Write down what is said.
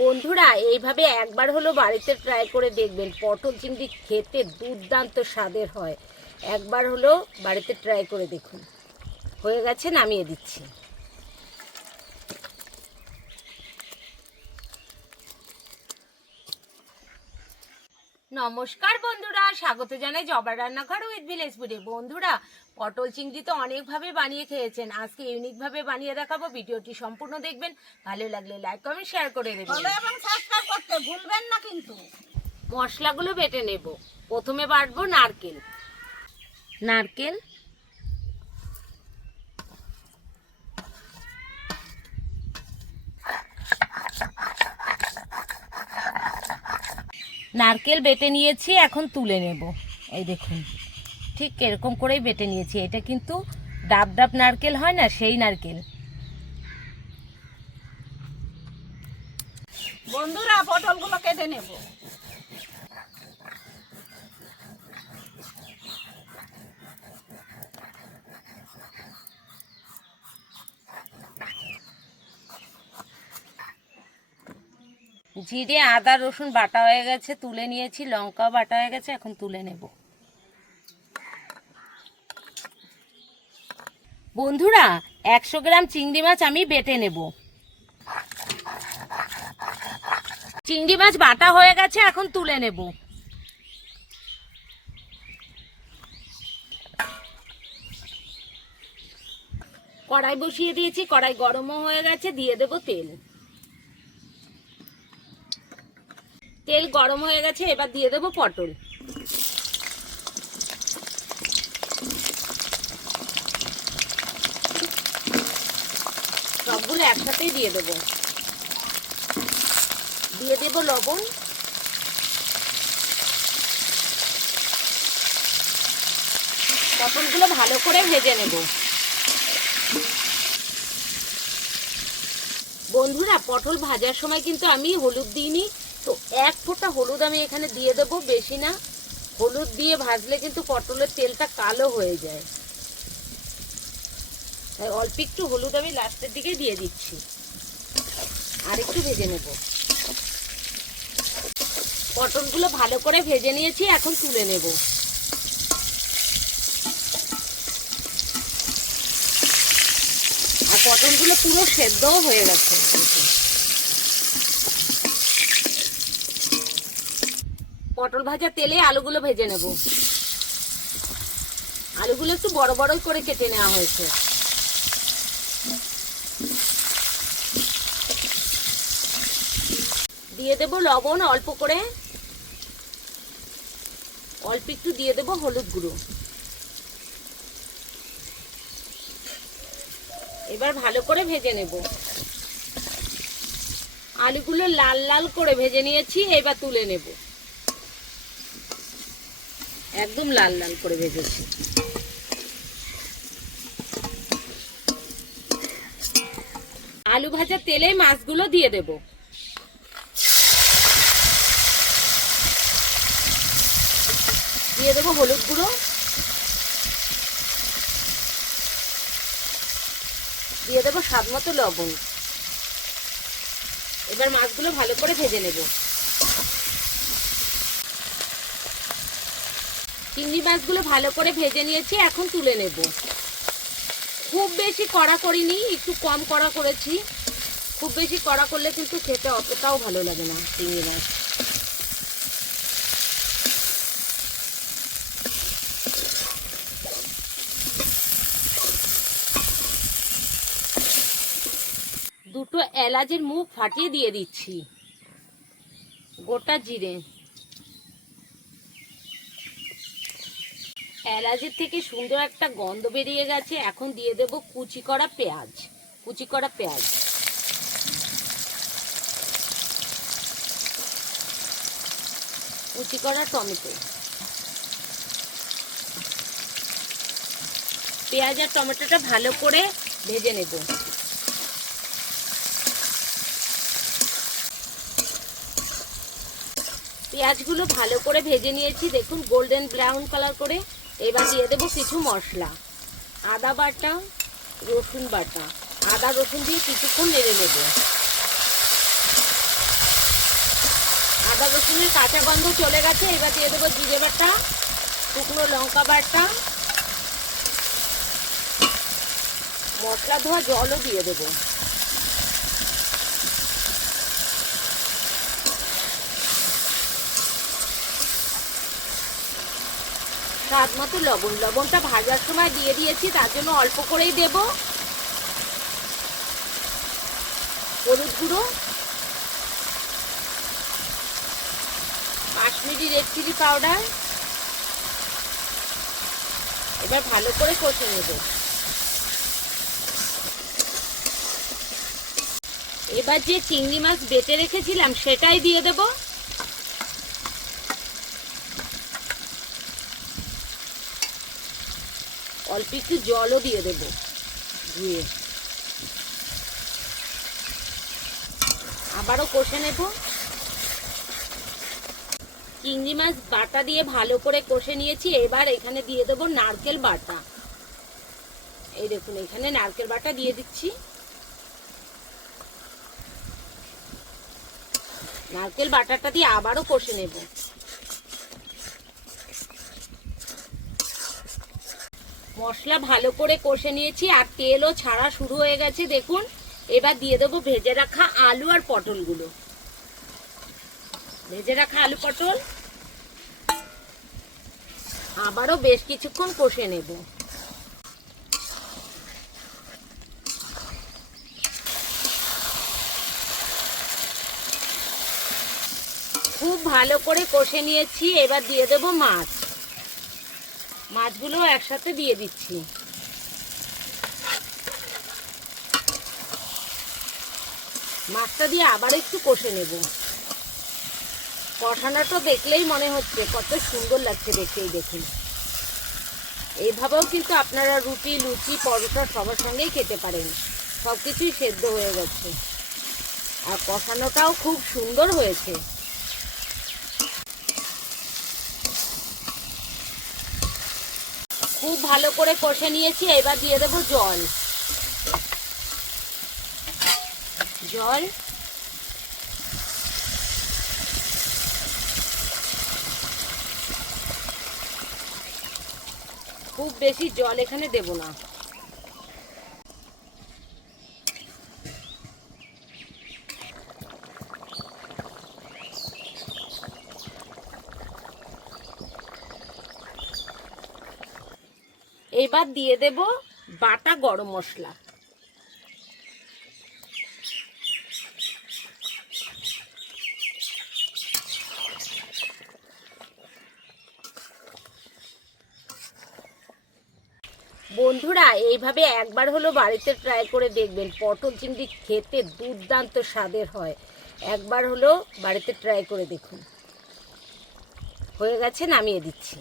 বন্ধুরা এইভাবে একবার হলো বাড়িতে ট্রাই করে দেখবেন, পটল চিংড়ি খেতে দুর্দান্ত স্বাদের হয়। একবার হলো বাড়িতে ট্রাই করে দেখুন। হয়ে গেছে, নামিয়ে দিচ্ছি। নমস্কার বন্ধুরা, স্বাগত জানাই জবার রান্নাঘর উইথ ভিলেজ ফুডে। বন্ধুরা, পটল চিংড়ি তো অনেকভাবে বানিয়ে খেয়েছেন, আজকে ইউনিকভাবে বানিয়ে দেখাবো। ভিডিওটি সম্পূর্ণ দেখবেন, ভালো লাগলে লাইক কমেন্ট শেয়ার করে দেবেন এবং সাবস্ক্রাইব করতে ভুলবেন না কিন্তু। মশলাগুলো বেটে নেব। প্রথমে বাটবো নারকেল। নারকেল বেটে নিয়েছি, এখন তুলে নেব। এই দেখুন, ঠিক এরকম করেই বেটে নিয়েছি। এটা কিন্তু ডাব ডাব নারকেল হয় না, সেই নারকেল। বন্ধুরা, পটলগুলো কেটে নেব। জিরে আদা রসুন বাটা হয়ে গেছে, তুলে নিয়েছি। লঙ্কাও বাটা হয়ে গেছে, এখন তুলে নেব। বন্ধুরা, 100 গ্রাম চিংড়ি মাছ আমি বেটে নেব। চিংড়ি মাছ বাটা হয়ে গেছে, এখন তুলে নেব। কড়াই বসিয়ে দিয়েছি, কড়াই গরমও হয়ে গেছে, দিয়ে দেব তেল। তেল গরম হয়ে গেছে, এবার দিয়ে দেব পটল। সবগুলো একসাথেই দিয়ে দেব। দিয়ে দেব লবণ। পটলগুলো ভালো করে ভেজে নেব। বন্ধুরা, পটল ভাজার সময় কিন্তু আমি হলুদ দিইনি, তো 1 ফোঁটা হলুদ আমি এখানে দিয়ে দেব, বেশি না। হলুদ দিয়ে ভাজলে কিন্তু পটলের তেলটা কালো হয়ে যায়, তাই অল্প একটু হলুদ আমি লাস্টের দিকে দিয়ে দিচ্ছি। আর একটু ভেজে নেব। পটলগুলো ভালো করে ভেজে নিয়েছি, এখন তুলে নেব। আর পটলগুলো পুরো সেদ্ধও হয়ে গেছে। পটল ভাজা তেলে আলুগুলো ভেজে নেব। আলুগুলো একটু বড় বড় করে কেটে নেওয়া হয়েছে। দিয়ে দেব লবণ অল্প করে, অল্প একটু দিয়ে দেব হলুদ গুঁড়ো। এবার ভালো করে ভেজে নেব। আলুগুলো লাল লাল করে ভেজে নিয়েছি, এবার তুলে নেব। একদম লাল লাল করে ভেজেছি। আলু ভাজা তেলে মাছগুলো দিয়ে দেব। দিয়ে দেব হলুদ গুঁড়ো, দিয়ে দেব স্বাদ মতো লবণ। এবার মাছগুলো ভালো করে ভেজে নেব। চিংড়ি মাছগুলো ভালো করে ভেজে নিয়েছি, এখন তুলে নেব। খুব বেশি কড়া করিনি, একটু কম কড়া করেছি। খুব বেশি কড়া করলে কিন্তু খেতে অতটাও ভালো লাগে না চিংড়ি মাছ। দুটো এলাচের মুখ ফাটিয়ে দিয়ে দিচ্ছি। গোটা জিরে, এলাচের থেকে সুন্দর একটা গন্ধ বেরিয়ে গেছে। এখন দিয়ে দেব কুচি করা পেঁয়াজ। কুচি করা টমেটো। পেঁয়াজ আর টমেটোটা ভালো করে ভেজে নেব। পেঁয়াজগুলো ভালো করে ভেজে নিয়েছি, দেখুন গোল্ডেন ব্রাউন কালার করে। এবার দিয়ে দেবো কিছু মশলা। আদা বাটা, রসুন বাটা। আদা রসুন দিয়ে কিছুক্ষণ নেড়ে নেব। আদা রসুনের কাঁচা গন্ধ চলে গেছে। এবার দিয়ে দেবো জিরে বাটা, শুকনো লঙ্কা বাটা, মশলা ধোয়া জলও দিয়ে দেবো। স্বাদ মতো লবণ, লবণটা ভাজার সময় দিয়ে দিয়েছি, তার জন্য অল্প করেই দেব। হলুদ গুঁড়ো, কাশ্মীরি রেড চিলি পাউডার। এবার ভালো করে কষে নেব। এবার যে চিংড়ি মাছ বেটে রেখেছিলাম সেটাই দিয়ে দেব। অল্প একটু জলও দিয়ে দেব ধুয়ে। আবারও কষে নেব। চিংড়ি মাছ বাটা দিয়ে ভালো করে কষে নিয়েছি। এবার এখানে দিয়ে দেবো নারকেল বাটা। এই দেখুন, এখানে নারকেল বাটা দিয়ে দিচ্ছি। নারকেল বাটাটা দিয়ে আবারও কষে নেব। মশলা ভালো করে কষে নিয়েছি আর তেলও ছাড়া শুরু হয়ে গেছে দেখুন। এবার দিয়ে দেবো ভেজে রাখা আলু আর পটলগুলো। ভেজে রাখা আলু পটল আবারও বেশ কিছুক্ষণ কষে নেব। খুব ভালো করে কষে নিয়েছি। এবার দিয়ে দেব মাছ। মাছগুলো একসাথে দিয়ে দিচ্ছি। মাছটা দিয়ে আবার একটু কষে নেব। কষানোটা দেখলেই মনে হচ্ছে কত সুন্দর লাগছে দেখতেই। দেখুন, এইভাবেও কিন্তু আপনারা রুটি, লুচি, পরোটা সবার সঙ্গেই খেতে পারেন। সব কিছুই সেদ্ধ হয়ে গেছে আর কষানোটাও খুব সুন্দর হয়েছে। খুব ভালো করে কষে নিয়েছি। এবার দিয়ে দেবো জল। জল খুব বেশি জল এখানে দেব না। এবার দিয়ে দেব বাটা গরম মশলা। বন্ধুরা, এইভাবে একবার হলো বাড়িতে ট্রাই করে দেখবেন। পটল চিংড়ি খেতে দুর্দান্ত স্বাদের হয়। একবার হলো বাড়িতে ট্রাই করে দেখুন। হয়ে গেছে, নামিয়ে দিচ্ছি।